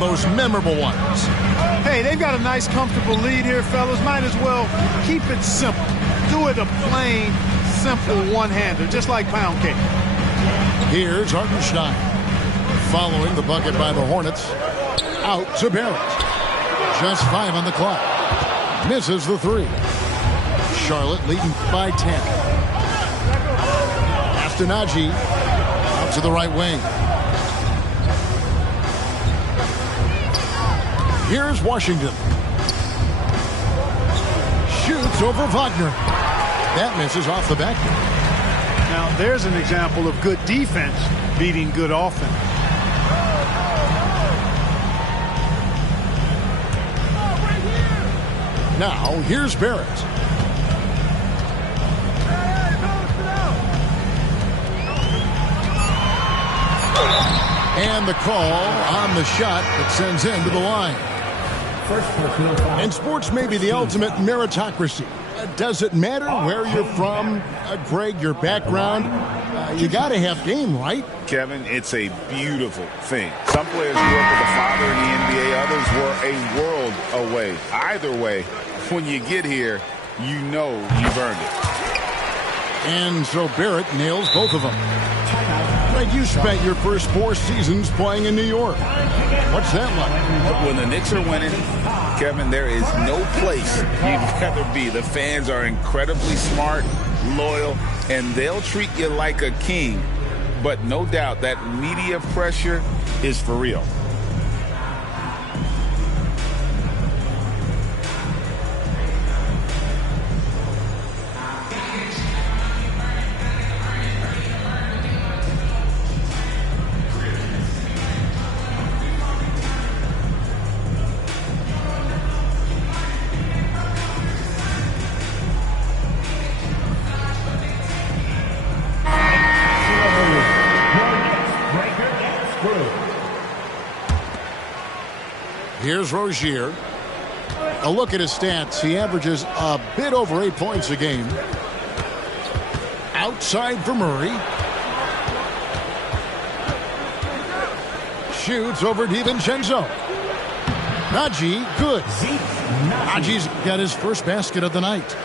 of those memorable ones. Hey, they've got a nice, comfortable lead here, fellas. Might as well keep it simple. Do it a plain, simple one-hander, just like pound cake. Here's Hartenstein. Following the bucket by the Hornets. Out to Barrett. Just 5 on the clock. Misses the 3. Charlotte leading by 10. Astonagi out to the right wing. Here's Washington. Shoots over Wagner. That misses off the back. Now, there's an example of good defense beating good offense. Now, here's Barrett. And the call on the shot that sends him to the line. And sports may be the ultimate meritocracy. Does it matter where you're from, Greg, your background? You got to have game, right? Kevin, it's a beautiful thing. Some players grew up with a father in the NBA. Others were a world away. Either way, when you get here, you know you've earned it. And so Barrett nails both of them. Greg, you spent your first 4 seasons playing in New York. What's that like? When the Knicks are winning, Kevin, there is no place you'd rather be. The fans are incredibly smart, loyal, and they'll treat you like a king. But no doubt that media pressure is for real. Here's Rozier. A look at his stats. He averages a bit over 8 points a game. Outside for Murray. Shoots over DiVincenzo. Najee, good. Najee's got his first basket of the night.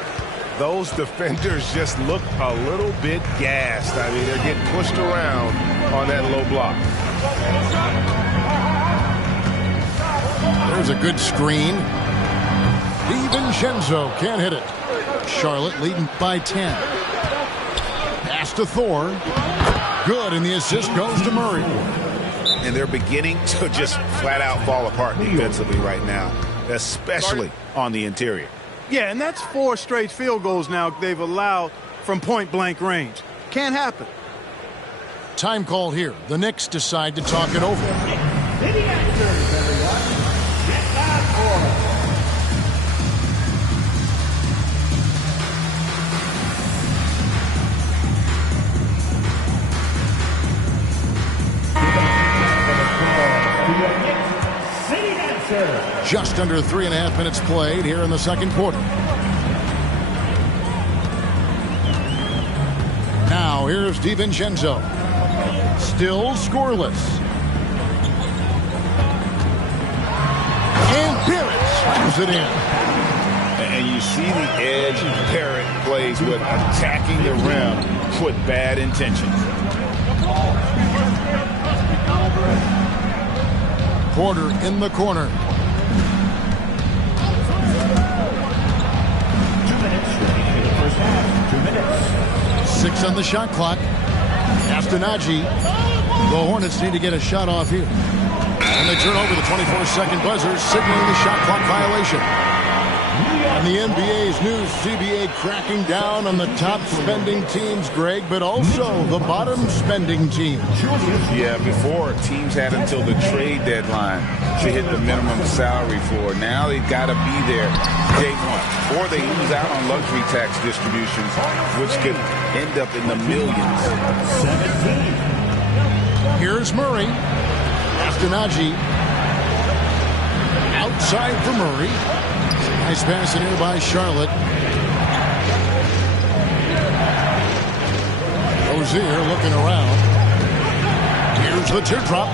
Those defenders just look a little bit gassed. I mean, they're getting pushed around on that low block. There's a good screen. DiVincenzo can't hit it. Charlotte leading by 10. Pass to Thor. Good, and the assist goes to Murray. And they're beginning to just flat out fall apart defensively right now, especially on the interior. Yeah, and that's 4 straight field goals now they've allowed from point-blank range. Can't happen. Time call here. The Knicks decide to talk it over. Just under 3.5 minutes played here in the second quarter. Now here's DiVincenzo. Still scoreless. And Barrett slams it in. And you see the edge Barrett plays with, attacking the rim with bad intentions. Porter in the corner. 6 on the shot clock. Astonagi. The Hornets need to get a shot off here. And they turn over the 24-second buzzer, signaling the shot clock violation. And the NBA's new CBA cracking down on the top spending teams, Greg, but also the bottom spending teams. Yeah, before teams had until the trade deadline to hit the minimum salary floor. Now they've got to be there day one, or they lose out on luxury tax distributions, which could end up in the millions. 17. Here's Murray. Astonagi. Outside for Murray. Nice pass in here by Charlotte. Rozier looking around. Here's the teardrop.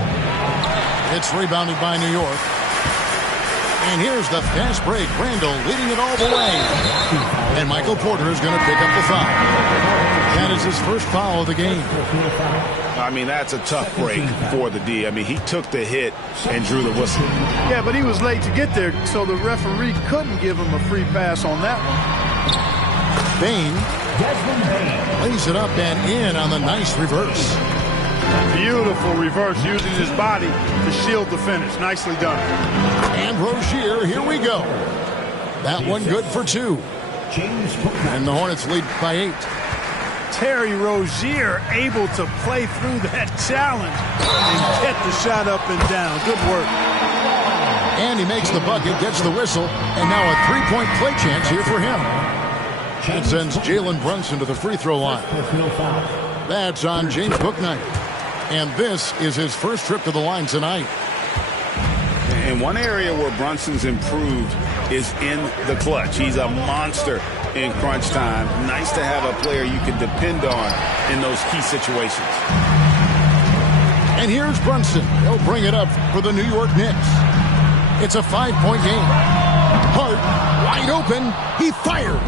It's rebounded by New York. And here's the fast break. Randall leading it all the way. And Michael Porter is going to pick up the foul. That is his first foul of the game. I mean, that's a tough break for the D. I mean, he took the hit and drew the whistle. Yeah, but he was late to get there, so the referee couldn't give him a free pass on that one. Bain lays it up and in on the nice reverse. Beautiful reverse using his body to shield the finish. Nicely done. And Rozier, here we go. That one good for 2. And the Hornets lead by 8. Terry Rozier able to play through that challenge and get the shot up and down. Good work. And he makes the bucket, gets the whistle, and now a 3-point play chance here for him. That sends Jalen Brunson to the free throw line. That's on James Bouknight. And this is his first trip to the line tonight. And one area where Brunson's improved is in the clutch. He's a monster in crunch time. Nice to have a player you can depend on in those key situations. And here's Brunson. He'll bring it up for the New York Knicks. It's a 5-point game. Hart, wide open. He fires.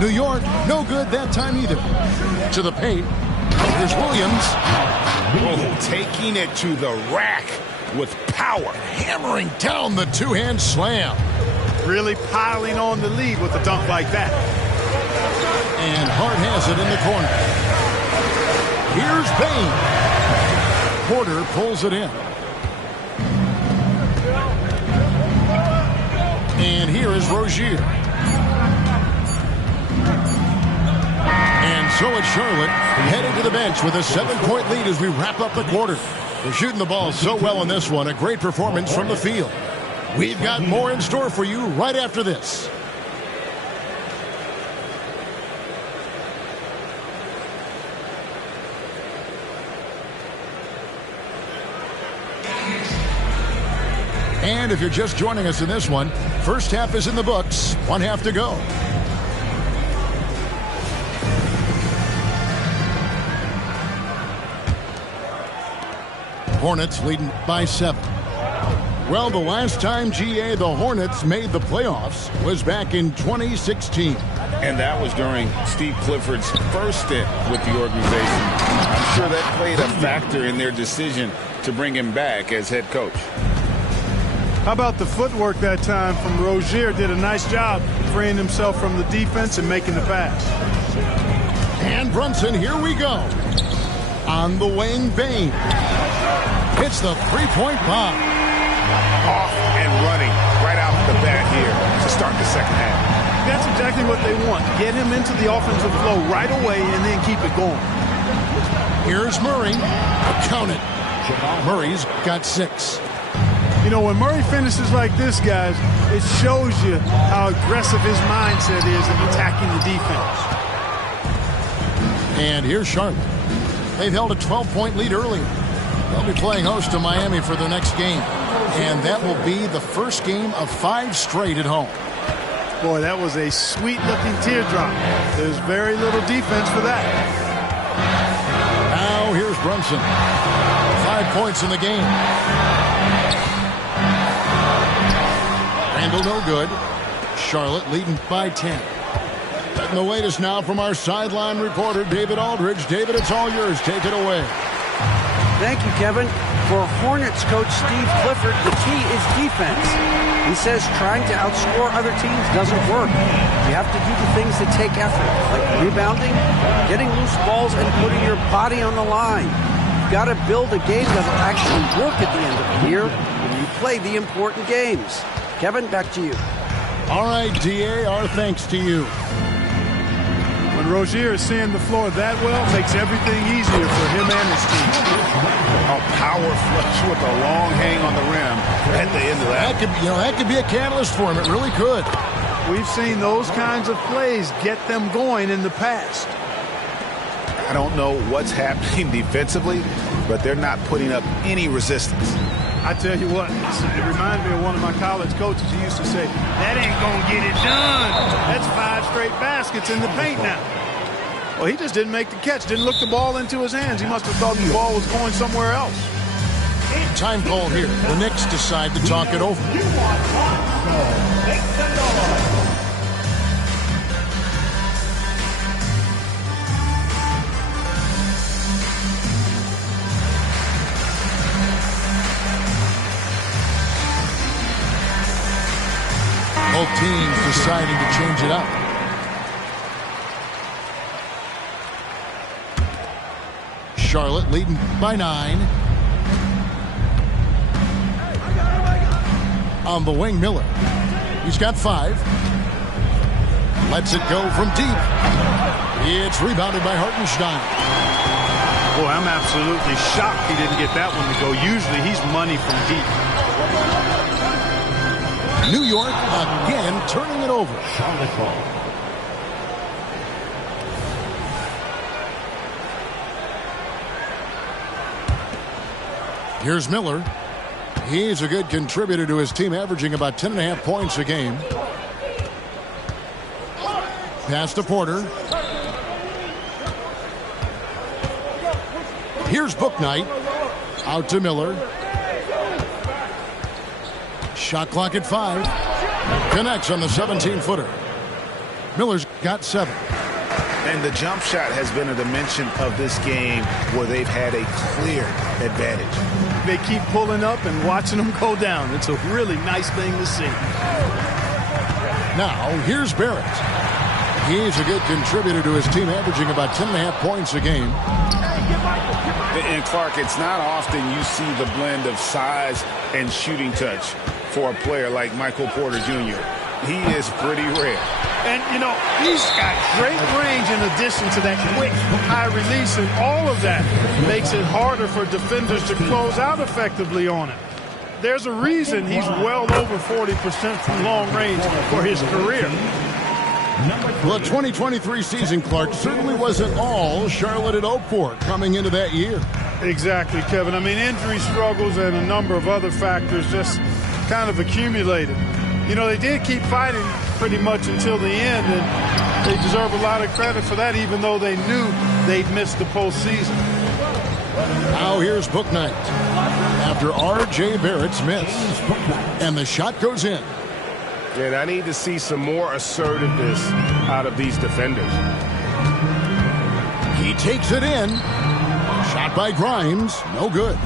New York, no good that time either. To the paint. Here's Williams. Oh, taking it to the rack with power. Hammering down the two-hand slam. Really piling on the lead with a dunk like that. And Hart has it in the corner. Here's Bain. Porter pulls it in. And here is Rozier. And so it's Charlotte headed to the bench with a 7-point lead as we wrap up the quarter. They're shooting the ball so well in this one. A great performance from the field. We've got more in store for you right after this. And if you're just joining us in this one, first half is in the books. 1 half to go. Hornets leading by 7. Well, the last time, GA, the Hornets made the playoffs was back in 2016. And that was during Steve Clifford's first stint with the organization. I'm sure that played a factor in their decision to bring him back as head coach. How about the footwork that time from Rozier? Did a nice job freeing himself from the defense and making the pass. And Brunson, here we go. On the wing, Bain. Hits the 3-point bomb. Off and running right out the bat here to start the second half. That's exactly what they want. Get him into the offensive flow right away and then keep it going. Here's Murray. Count it. Murray's got 6. You know, when Murray finishes like this, guys, it shows you how aggressive his mindset is in attacking the defense. And here's Charlotte. They've held a 12-point lead earlier. They'll be playing host to Miami for their next game. And that will be the first game of 5 straight at home. Boy, that was a sweet-looking teardrop. There's very little defense for that. Now here's Brunson. 5 points in the game. Randall no good. Charlotte leading by 10. And the latest now from our sideline reporter, David Aldridge. David, it's all yours. Take it away. Thank you, Kevin. For Hornets coach Steve Clifford, the key is defense. He says trying to outscore other teams doesn't work. You have to do the things that take effort, like rebounding, getting loose balls, and putting your body on the line. You've got to build a game that will actually work at the end of the year when you play the important games. Kevin, back to you. All right, DA, our thanks to you. When Rozier is seeing the floor that well, it makes everything easier for him and his team. A power flush with a long hang on the rim at the end of that. That could be a catalyst for him. It really could. We've seen those kinds of plays get them going in the past. I don't know what's happening defensively, but they're not putting up any resistance. I tell you what, it reminds me of one of my college coaches. He used to say, that ain't going to get it done. That's 5 straight baskets in the paint now. Well, he just didn't make the catch, didn't look the ball into his hands. He must have thought the ball was going somewhere else. Time call here. The Knicks decide to talk it over. Both teams deciding to change it up. Charlotte leading by 9. On the wing, Miller. He's got 5. Lets it go from deep. It's rebounded by Hartenstein. Boy, I'm absolutely shocked he didn't get that one to go. Usually he's money from deep. New York again turning it over. Here's Miller. He's a good contributor to his team, averaging about 10.5 points a game. Pass to Porter. Here's Bouknight. Out to Miller. Shot clock at 5. Connects on the 17-footer. Miller's got 7. And the jump shot has been a dimension of this game where they've had a clear advantage. They keep pulling up and watching them go down. It's a really nice thing to see. Now, here's Barrett. He's a good contributor to his team, averaging about 10.5 points a game. And Clark, it's not often you see the blend of size and shooting touch for a player like Michael Porter Jr. He is pretty rare. And, you know, he's got great range in addition to that quick high release, and all of that makes it harder for defenders to close out effectively on it. There's a reason he's well over 40% from long range for his career. Well, the 2023 season, Clark, certainly wasn't all Charlotte had hoped for coming into that year. Exactly, Kevin. I mean, injury struggles and a number of other factors just kind of accumulated. You know, they did keep fighting pretty much until the end, and they deserve a lot of credit for that, even though they knew they'd missed the postseason. Now here's Bouknight after R.J. Barrett's miss. And the shot goes in. And I need to see some more assertiveness out of these defenders. He takes it in. Shot by Grimes. No good.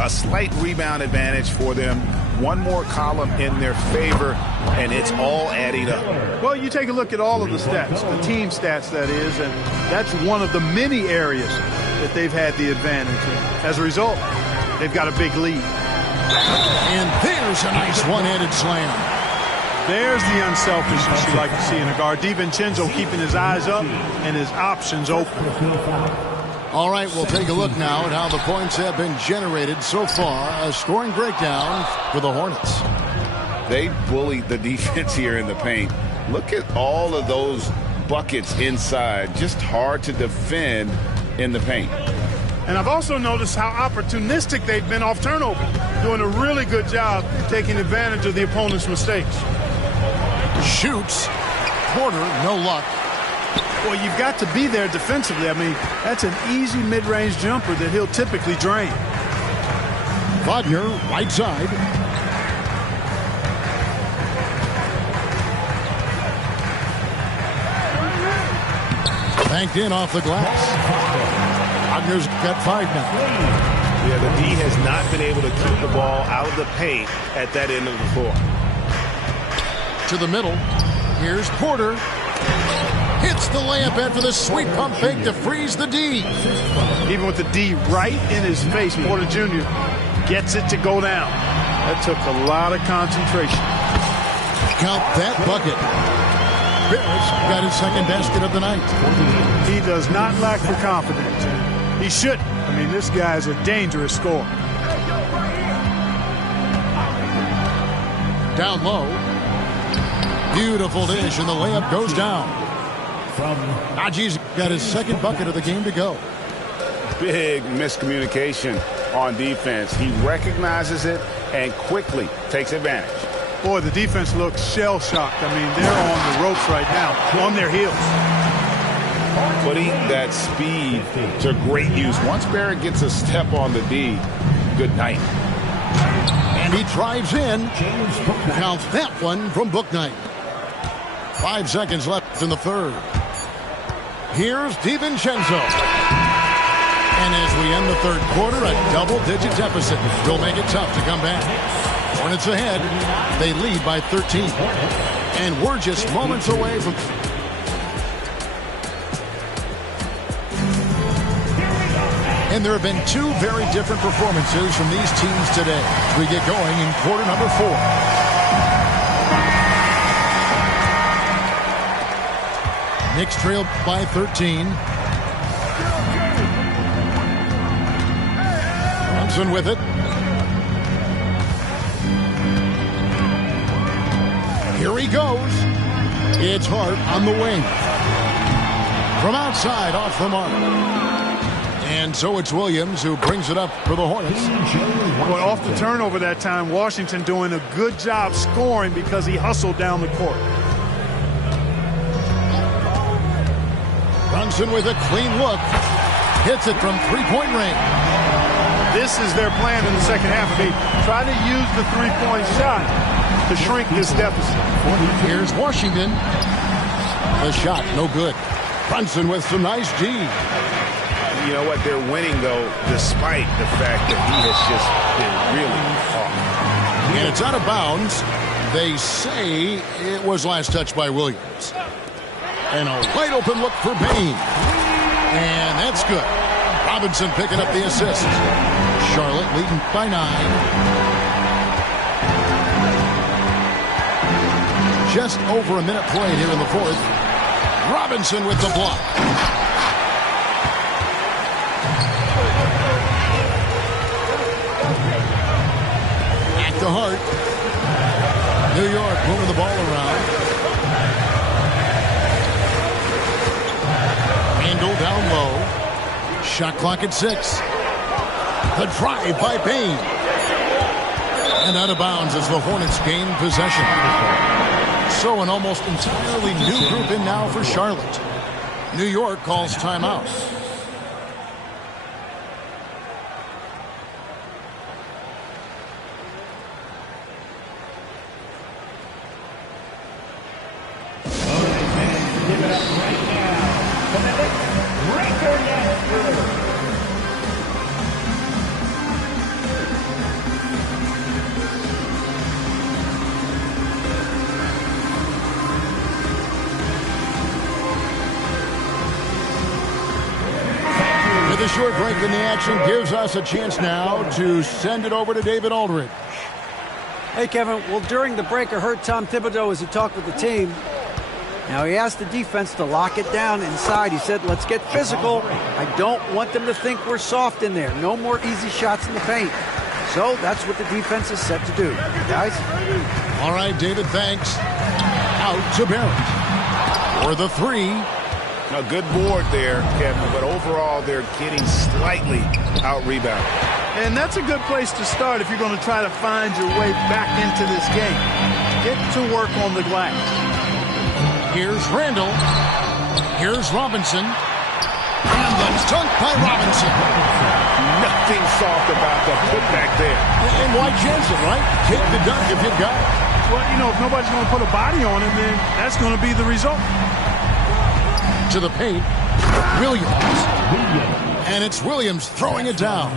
A slight rebound advantage for them. One more column in their favor, and it's all adding up. Well, you take a look at all of the stats, the team stats, that is, and that's one of the many areas that they've had the advantage. As a result, they've got a big lead. And there's a nice one-handed slam. There's the unselfishness you like to see in a guard. DiVincenzo keeping his eyes up and his options open. All right, we'll take a look now at how the points have been generated so far. A scoring breakdown for the Hornets. They bullied the defense here in the paint. Look at all of those buckets inside. Just hard to defend in the paint. And I've also noticed how opportunistic they've been off turnover, doing a really good job taking advantage of the opponent's mistakes. Shoots. Porter, no luck. Well, you've got to be there defensively. I mean, that's an easy mid-range jumper that he'll typically drain. Wagner, right side. Banked in off the glass. Wagner's got 5 now. Yeah, the D has not been able to keep the ball out of the paint at that end of the floor. To the middle. Here's Porter. Hits the layup after the sweet pump fake to freeze the D. Even with the D right in his face, Porter Jr. gets it to go down. That took a lot of concentration. Count that bucket. Barrett's got his second basket of the night. He does not lack for confidence. And he shouldn't. I mean, this guy is a dangerous scorer. Down low. Beautiful dish, and the layup goes down. Najee's got his second bucket of the game to go. Big miscommunication on defense. He recognizes it and quickly takes advantage. Boy, the defense looks shell-shocked. I mean, they're on the ropes right now, on their heels. putting that speed to great use. Once Barrett gets a step on the D, good night. And he drives in. Counts that one from Bouknight. 5 seconds left in the third. Here's DiVincenzo. And as we end the third quarter, a double-digit deficit will make it tough to come back. Hornets ahead. They lead by 13. And we're just moments away from... And there have been two very different performances from these teams today as we get going in quarter number 4. Knicks trail by 13. Brunson with it. Here he goes. It's Hart on the wing. From outside, off the mark. And so it's Williams who brings it up for the Hornets. Well, off the turnover that time, Washington doing a good job scoring because he hustled down the court. Brunson with a clean look. Hits it from three-point range. This is their plan in the second half. Try to use the three-point shot to shrink this deficit. Here's Washington. The shot, no good. Brunson with some nice D. You know what? They're winning, though, despite the fact that he has just been really off. And it's out of bounds. They say it was last touched by Williams. And a wide open look for Bain. And that's good. Robinson picking up the assist. Charlotte leading by 9. Just over a minute played here in the fourth. Robinson with the block. Back to Hart. New York moving the ball around. Randall down low. Shot clock at 6. The drive by Bain. And out of bounds as the Hornets gain possession. So an almost entirely new group in now for Charlotte. New York calls timeout. The short break in the action gives us a chance now to send it over to David Aldridge. Hey, Kevin. Well, during the break, I heard Tom Thibodeau as he talked with the team. Now, he asked the defense to lock it down inside. He said, let's get physical. I don't want them to think we're soft in there. No more easy shots in the paint. So that's what the defense is set to do. Guys? All right, David, thanks. Out to Barrett. For the 3. A good board there, Kevin, but overall they're getting slightly out-rebounded. And that's a good place to start if you're going to try to find your way back into this game. Get to work on the glass. Here's Randall. Here's Robinson. And the dunk by Robinson. Nothing soft about the putback there. And why chance it, right? Take the dunk if you've got it. Well, you know, if nobody's going to put a body on him, then that's going to be the result. To the paint, Williams. And it's Williams throwing it down.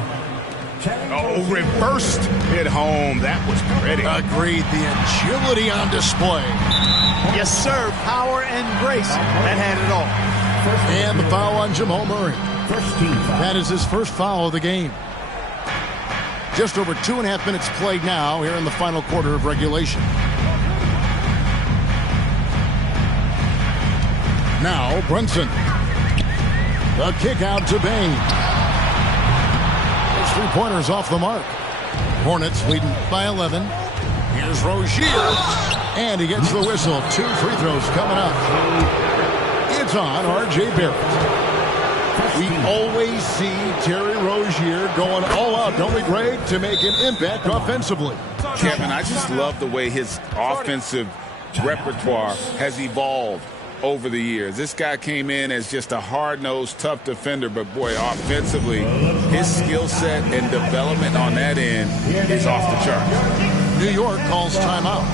Oh, reversed it home. That was pretty. Agreed. The agility on display. Yes, sir. Power and grace. That had it all. And the foul on Jamal Murray. That is his first foul of the game. Just over 2.5 minutes played now here in the final quarter of regulation. Now Brunson. The kick out to Bain. Those 3-pointers off the mark. Hornets leading by 11. Here's Rozier. And he gets the whistle. 2 free throws coming up. It's on R.J. Barrett. We always see Terry Rozier going all out, don't we, Greg, to make an impact offensively. Kevin, I just love the way his offensive repertoire has evolved over the years. This guy came in as just a hard-nosed, tough defender, but boy, offensively, his skill set and development on that end is off the charts. New York calls timeout.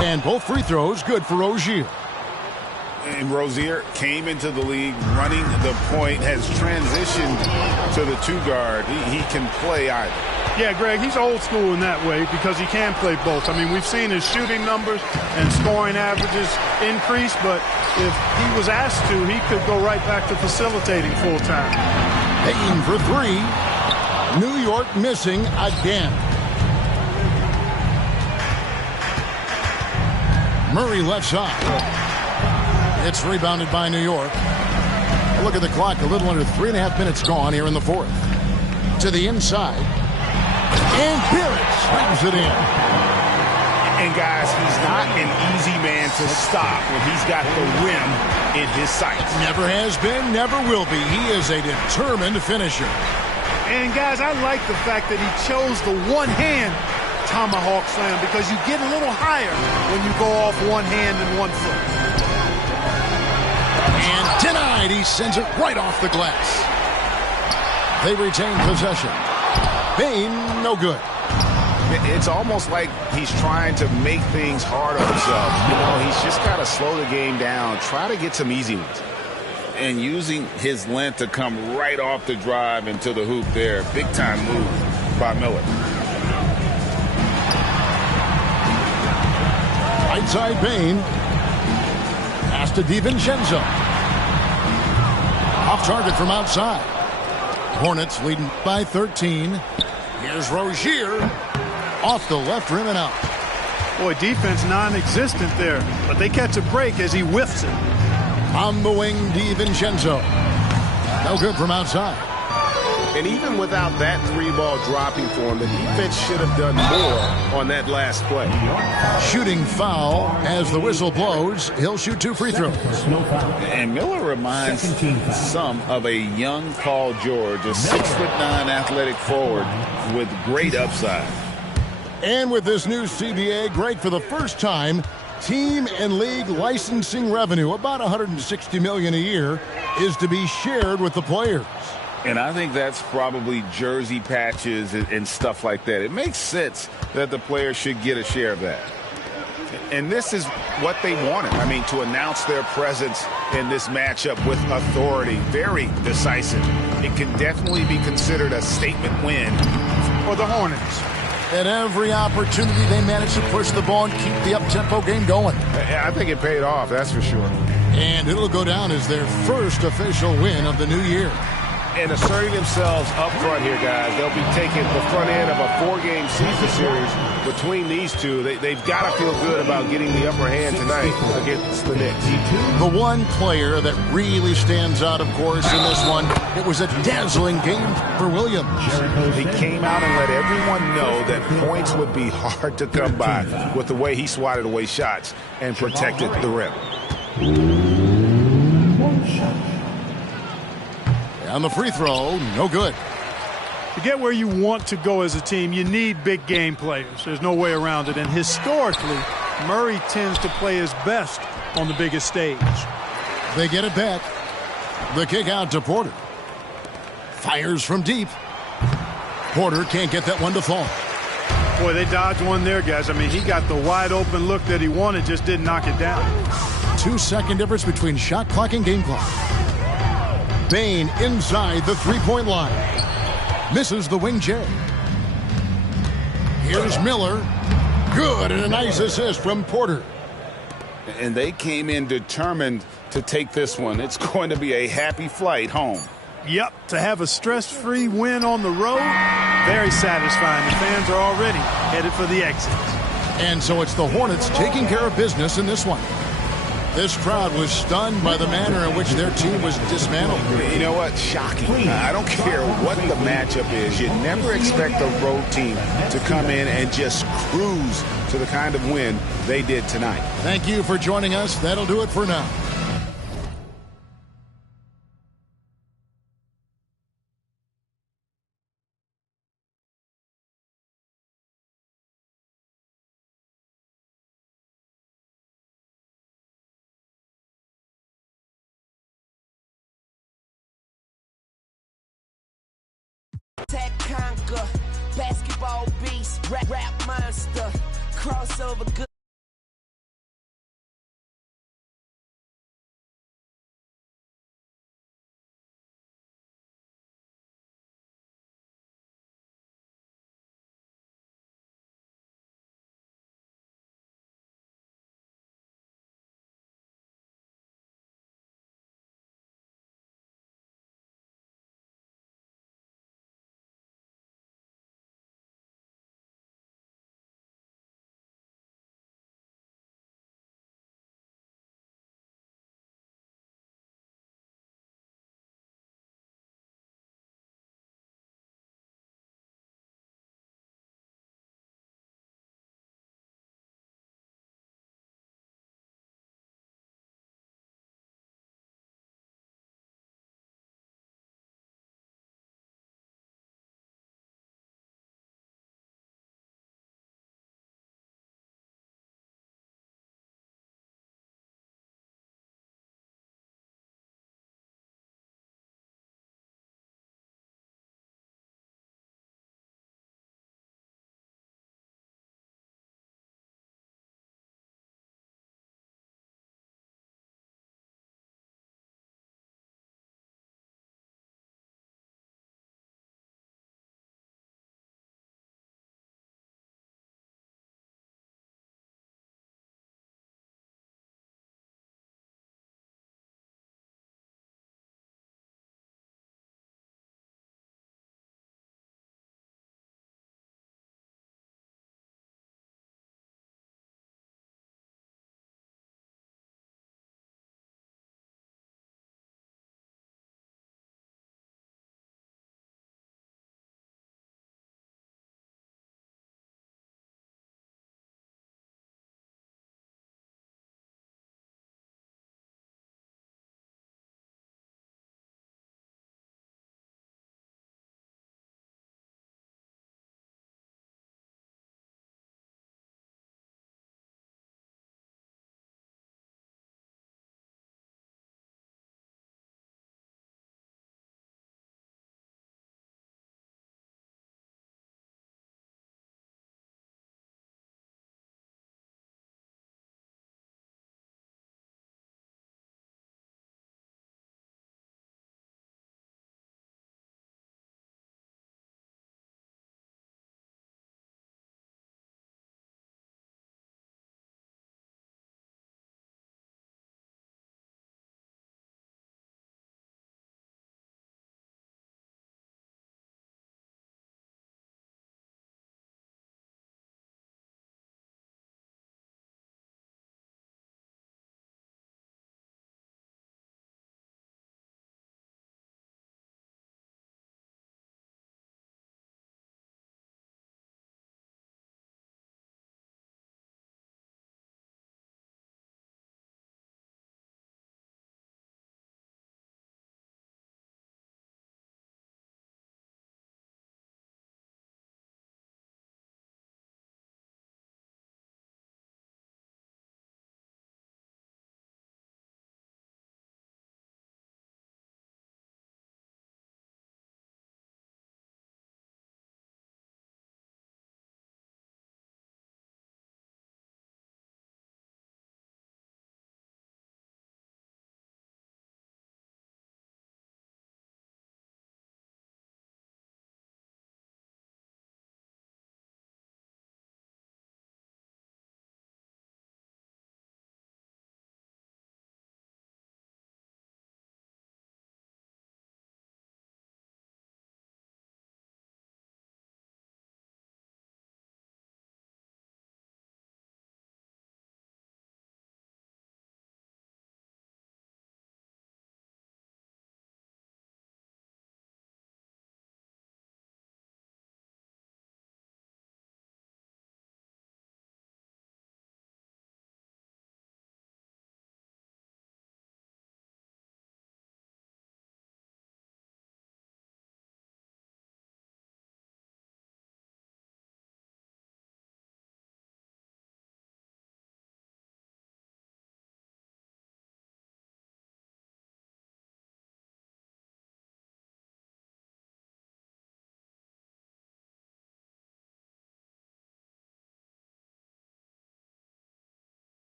And both free throws good for Rozier. And Rozier came into the league running the point, has transitioned to the two-guard. He can play either. Yeah, Greg, he's old school in that way because he can play both. I mean, we've seen his shooting numbers and scoring averages increase, but if he was asked to, he could go right back to facilitating full-time. Payton for three. New York missing again. Murray left side. It's rebounded by New York. Look at the clock. A little under 3.5 minutes gone here in the fourth. To the inside. And Barrett swings it in. And, guys, he's not an easy man to stop when he's got the rim in his sights. Never has been, never will be. He is a determined finisher. And, guys, I like the fact that he chose the one-hand tomahawk slam because you get a little higher when you go off one hand and one foot. And denied. He sends it right off the glass. They retain possession. Payne, no good. It's almost like he's trying to make things hard on himself. You know, he's just got to slow the game down, try to get some easy ones. And using his length to come right off the drive into the hoop there. Big time move by Miller. Right side Payne. Pass to DiVincenzo. Off target from outside. Hornets leading by 13. Here's Rozier. Off the left rim and out. Boy, defense non-existent there, but they catch a break as he whiffs it. On the wing, DiVincenzo. No good from outside. And even without that three-ball dropping for him, the defense should have done more on that last play. Shooting foul as the whistle blows. He'll shoot 2 free throws. And Miller reminds some of a young Paul George, a 6'9" athletic forward with great upside. And with this new CBA, Greg, for the first time, team and league licensing revenue, about $160 million a year, is to be shared with the players. And I think that's probably jersey patches and stuff like that. It makes sense that the players should get a share of that. And this is what they wanted. I mean, to announce their presence in this matchup with authority. Very decisive. It can definitely be considered a statement win for the Hornets. At every opportunity, they managed to push the ball and keep the up-tempo game going. I think it paid off, that's for sure. And it'll go down as their first official win of the new year. And asserting themselves up front here, guys. They'll be taking the front end of a 4-game season series between these two. They've got to feel good about getting the upper hand tonight against the Knicks. The one player that really stands out, of course, in this one, it was a dazzling game for Williams. He came out and let everyone know that points would be hard to come by with the way he swatted away shots and protected the rim. On the free throw, no good. To get where you want to go as a team, you need big game players. There's no way around it. And historically, Murray tends to play his best on the biggest stage. They get it back. The kick out to Porter. Fires from deep. Porter can't get that one to fall. Boy, they dodged one there, guys. I mean, he got the wide open look that he wanted, just didn't knock it down. 2-second difference between shot clock and game clock. Bain inside the three-point line. Misses the wing J. Here's Miller. Good, and a nice assist from Porter. And they came in determined to take this one. It's going to be a happy flight home. Yep, to have a stress-free win on the road, very satisfying. The fans are already headed for the exit. And so it's the Hornets taking care of business in this one. This crowd was stunned by the manner in which their team was dismantled. You know what? Shocking. I don't care what the matchup is. You never expect a road team to come in and just cruise to the kind of win they did tonight. Thank you for joining us. That'll do it for now. Conquer, basketball beast, rap monster, crossover good.